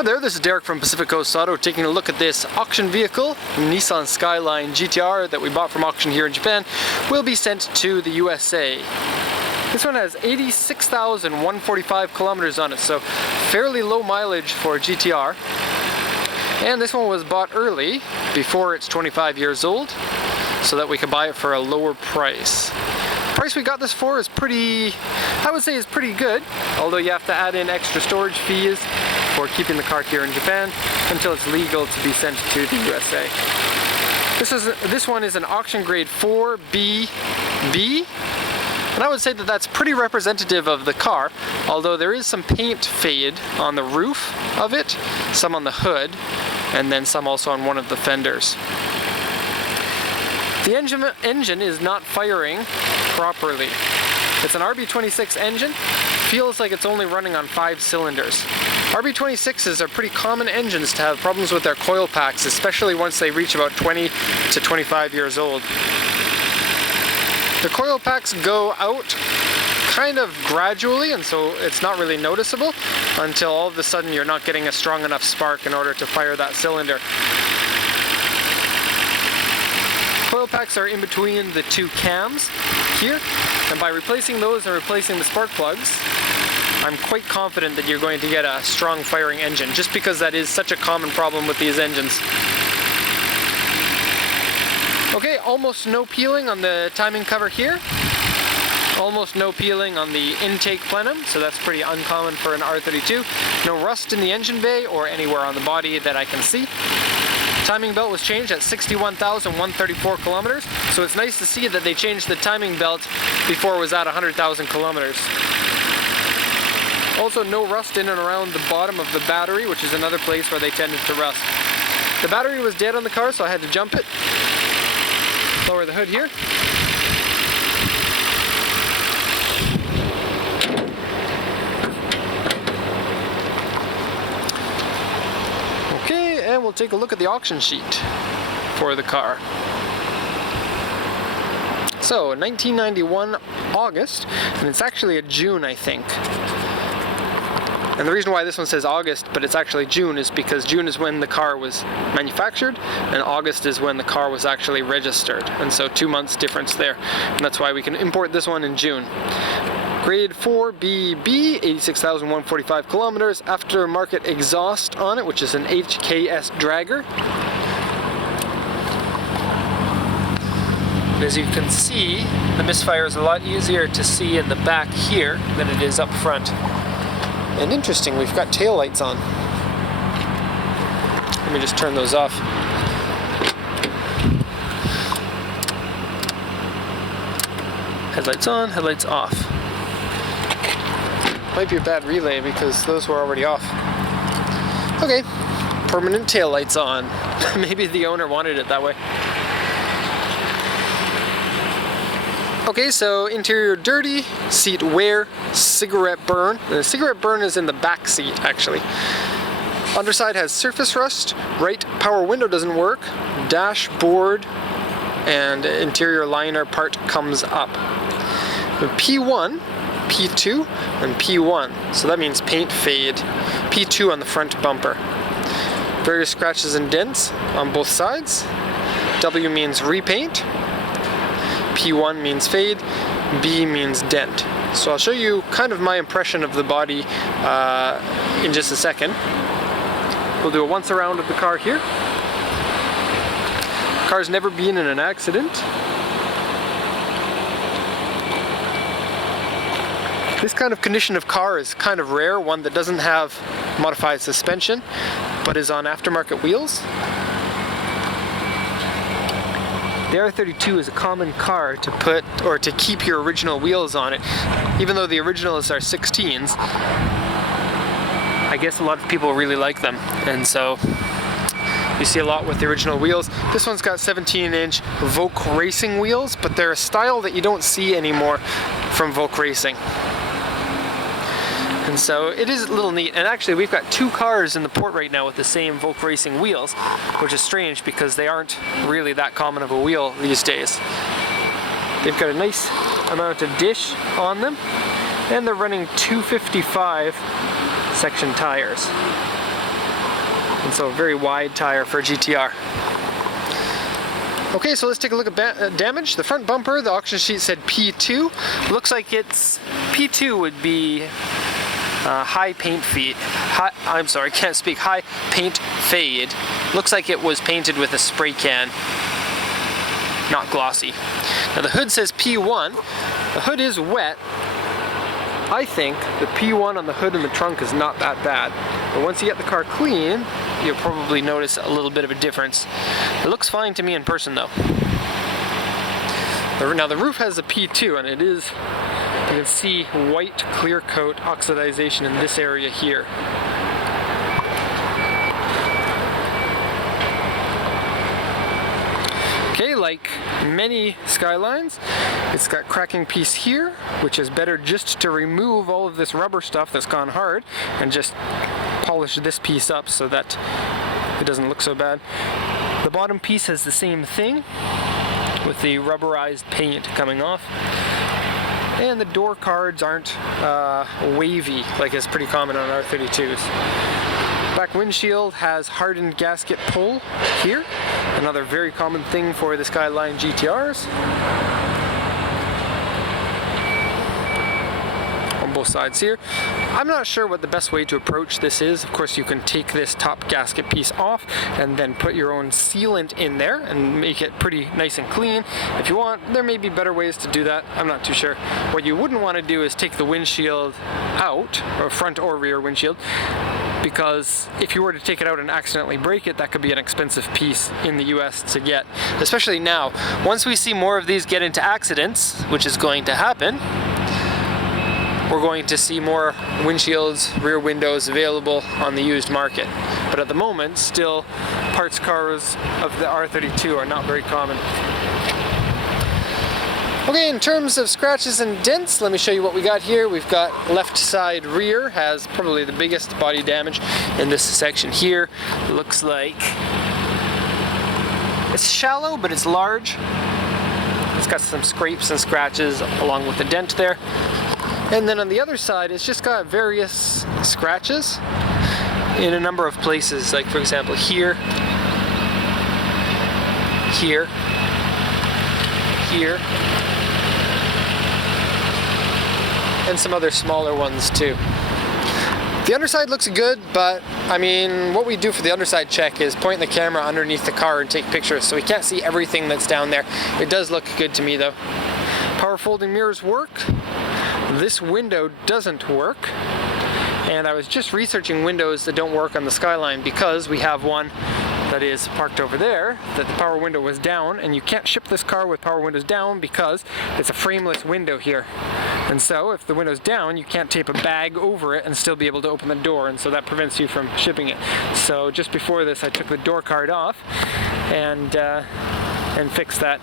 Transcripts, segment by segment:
Hi there, this is Derek from Pacific Coast Auto taking a look at this auction vehicle, Nissan Skyline GTR that we bought from auction here in Japan, will be sent to the USA. This one has 86,145 kilometers on it, so fairly low mileage for a GTR. And this one was bought early, before it's 25 years old, so that we could buy it for a lower price. The price we got this for is pretty, I would say is pretty good, although you have to add in extra storage fees for keeping the car here in Japan until it's legal to be sent to the USA. This one is an auction grade 4BB, and I would say that that's pretty representative of the car, although there is some paint fade on the roof of it, some on the hood, and then some also on one of the fenders. The engine is not firing properly. It's an RB26 engine, feels like it's only running on 5 cylinders. RB26s are pretty common engines to have problems with their coil packs, especially once they reach about 20 to 25 years old. The coil packs go out kind of gradually, and so it's not really noticeable until all of a sudden you're not getting a strong enough spark in order to fire that cylinder. Coil packs are in between the two cams here, and by replacing those and replacing the spark plugs, I'm quite confident that you're going to get a strong firing engine, just because that is such a common problem with these engines. Okay, almost no peeling on the timing cover here. Almost no peeling on the intake plenum, so that's pretty uncommon for an R32. No rust in the engine bay or anywhere on the body that I can see. Timing belt was changed at 61,134 kilometers, so it's nice to see that they changed the timing belt before it was at 100,000 kilometers. Also, no rust in and around the bottom of the battery, which is another place where they tended to rust. The battery was dead on the car, so I had to jump it. Lower the hood here. Okay, and we'll take a look at the auction sheet for the car. So, 1991 August, and it's actually a June, I think. And the reason why this one says August, but it's actually June, is because June is when the car was manufactured, and August is when the car was actually registered. And so 2 months difference there. And that's why we can import this one in June. Grade 4BB, 86,145 kilometers, aftermarket exhaust on it, which is an HKS dragger. As you can see, the misfire is a lot easier to see in the back here than it is up front. And interesting, we've got tail lights on. Let me just turn those off. Headlights on, headlights off. Might be a bad relay because those were already off. Okay, permanent tail lights on. Maybe the owner wanted it that way. Okay, so interior dirty, seat wear, cigarette burn. The cigarette burn is in the back seat, actually. Underside has surface rust, right power window doesn't work, dashboard and interior liner part comes up. P1, P2, and P1, so that means paint fade. P2 on the front bumper. Various scratches and dents on both sides. W means repaint. P1 means fade, B means dent. So I'll show you kind of my impression of the body in just a second. We'll do a once around of the car here. The car's never been in an accident. This kind of condition of car is kind of rare, one that doesn't have modified suspension, but is on aftermarket wheels. The R32 is a common car to put or to keep your original wheels on it. Even though the originals are 16s, I guess a lot of people really like them, and so you see a lot with the original wheels. This one's got 17-inch Vogue Racing wheels, but they're a style that you don't see anymore from Vogue Racing. And so it is a little neat, and actually we've got 2 cars in the port right now with the same Vogue Racing wheels, which is strange because they aren't really that common of a wheel these days. They've got a nice amount of dish on them, and they're running 255 section tires. And so a very wide tire for a GTR. Okay, so let's take a look at damage. The front bumper, the auction sheet said P2. Looks like it's P2 would be high paint fade. I'm sorry, can't speak. High paint fade. Looks like it was painted with a spray can, not glossy. Now the hood says P1. The hood is wet. I think the P1 on the hood and the trunk is not that bad. But once you get the car clean, you'll probably notice a little bit of a difference. It looks fine to me in person though. Now the roof has a P2 and it is, you can see white clear coat oxidization in this area here. Okay, like many Skylines, it's got cracking piece here, which is better just to remove all of this rubber stuff that's gone hard and just polish this piece up so that it doesn't look so bad. The bottom piece has the same thing with the rubberized paint coming off. And the door cards aren't wavy like is pretty common on R32s. Back windshield has hardened gasket pull here, another very common thing for the Skyline GTRs. On both sides here. I'm not sure what the best way to approach this is. Of course you can take this top gasket piece off and then put your own sealant in there and make it pretty nice and clean. If you want, there may be better ways to do that. I'm not too sure. What you wouldn't want to do is take the windshield out, or front or rear windshield, because if you were to take it out and accidentally break it, that could be an expensive piece in the US to get, especially now. Once we see more of these get into accidents, which is going to happen, we're going to see more windshields, rear windows available on the used market. But at the moment, still, parts cars of the R32 are not very common. Okay, in terms of scratches and dents, let me show you what we got here. We've got left side rear has probably the biggest body damage in this section here. It looks like it's shallow, but it's large. It's got some scrapes and scratches along with the dent there. And then on the other side, it's just got various scratches in a number of places, like for example here, here, here, and some other smaller ones too. The underside looks good, but I mean, what we do for the underside check is point the camera underneath the car and take pictures, so we can't see everything that's down there. It does look good to me though. Power folding mirrors work. This window doesn't work, and I was just researching windows that don't work on the Skyline because we have one that is parked over there that the power window was down, and you can't ship this car with power windows down because it's a frameless window here. And so if the window's down, you can't tape a bag over it and still be able to open the door, and so that prevents you from shipping it. So just before this, I took the door card off and fixed that.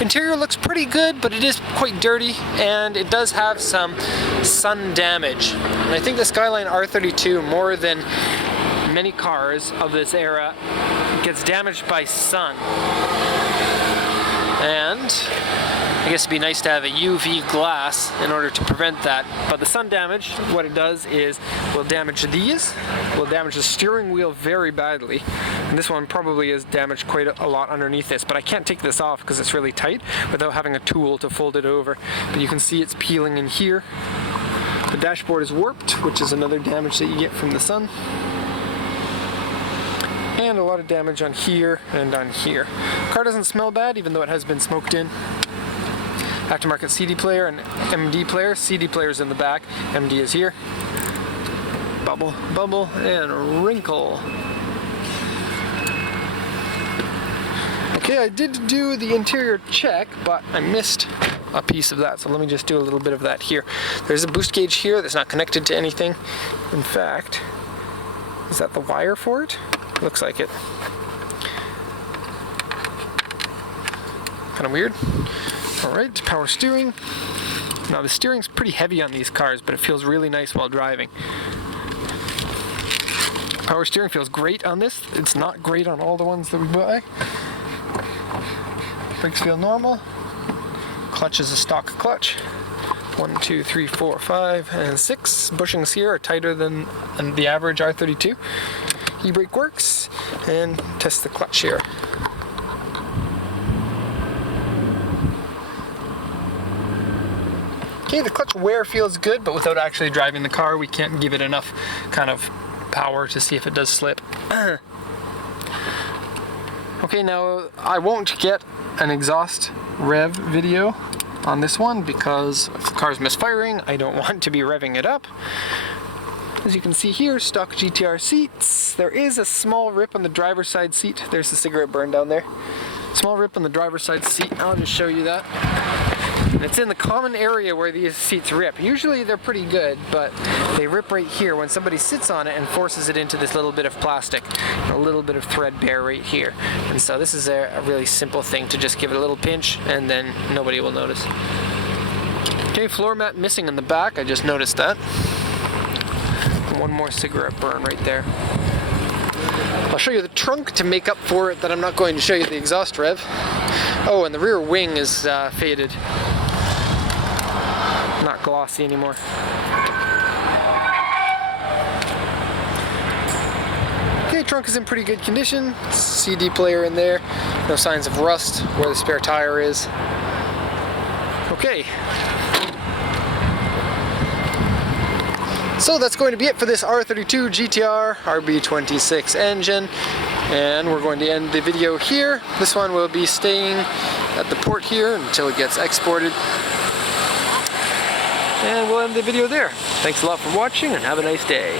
Interior looks pretty good, but it is quite dirty, and it does have some sun damage. And I think the Skyline R32, more than many cars of this era, gets damaged by sun. And I guess it'd be nice to have a UV glass in order to prevent that. But the sun damage, what it does is will damage these, will damage the steering wheel very badly. And this one probably is damaged quite a lot underneath this, but I can't take this off because it's really tight without having a tool to fold it over. But you can see it's peeling in here. The dashboard is warped, which is another damage that you get from the sun. And a lot of damage on here and on here. Car doesn't smell bad, even though it has been smoked in. Aftermarket CD player and MD player. CD player's in the back, MD is here. Bubble, bubble, and wrinkle. Okay, I did do the interior check, but I missed a piece of that, so let me just do a little bit of that here. There's a boost gauge here that's not connected to anything. In fact, is that the wire for it? Looks like it. Kind of weird. Alright, power steering. Now the steering's pretty heavy on these cars, but it feels really nice while driving. Power steering feels great on this. It's not great on all the ones that we buy. Brakes feel normal. Clutch is a stock clutch. 1, 2, 3, 4, 5, and 6 bushings here are tighter than the average R32. E-brake works, and test the clutch here. Okay, the clutch wear feels good, but without actually driving the car, we can't give it enough kind of power to see if it does slip. Okay, now I won't get an exhaust rev video on this one because if the car's misfiring, I don't want to be revving it up. As you can see here, stock GTR seats. There is a small rip on the driver's side seat. There's the cigarette burn down there. Small rip on the driver's side seat. I'll just show you that. And it's in the common area where these seats rip. Usually they're pretty good, but they rip right here when somebody sits on it and forces it into this little bit of plastic, a little bit of threadbare right here. And so this is a really simple thing to just give it a little pinch and then nobody will notice. Okay, floor mat missing in the back. I just noticed that. And one more cigarette burn right there. I'll show you the trunk to make up for it that I'm not going to show you the exhaust rev. Oh, and the rear wing is faded. Not glossy anymore. Okay, trunk is in pretty good condition. CD player in there. No signs of rust where the spare tire is. Okay. So that's going to be it for this R32 GTR RB26 engine, and we're going to end the video here. This one will be staying at the port here until it gets exported, and we'll end the video there. Thanks a lot for watching and have a nice day.